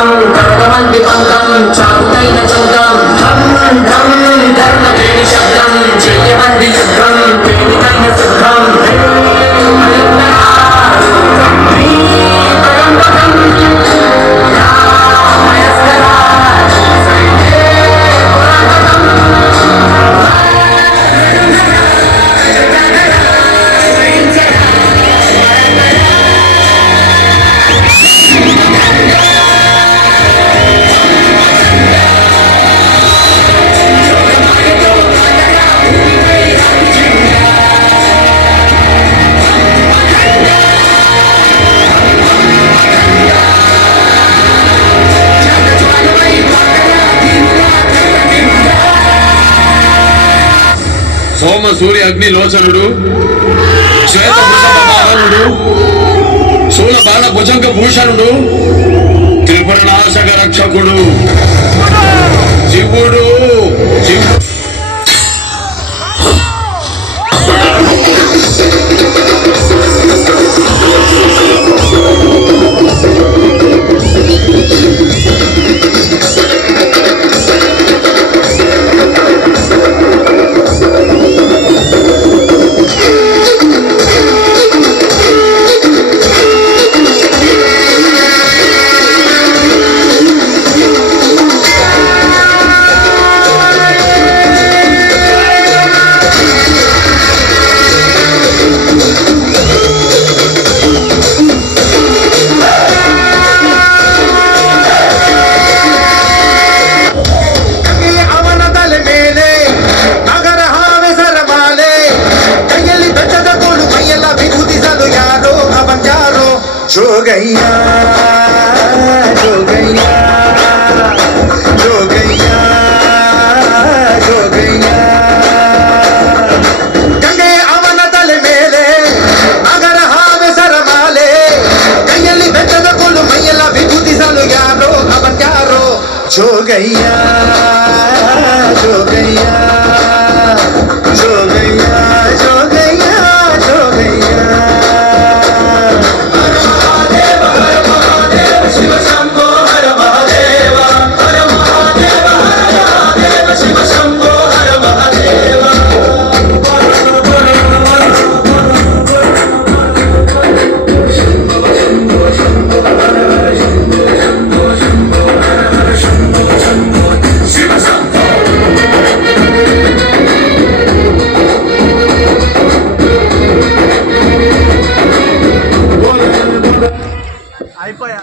పంకం కడగమంటి పంకం చావుతైన చంకం ధం ధం ధర్మకేణి శబ్దం చెయ్యమంది యుద్ధం పేరుకైన శుద్ధం సోమ సూర్య అగ్ని లోచనుడు శ్వేత వృషభవాహనుడు శూల బాణ భుజంగ భూషణుడు త్రిపుర నాశక రక్షకుడు శివుడు जोगैया जोगैया जोगैया जोगैया गंगे अवन तल मेले अगर हावे सरमाले कयली बेचद कोलु मयला विभूति सालु यारो अवन यारो जोगैया जोगैया जोगैया जोगैया जोगैया అయిపోయా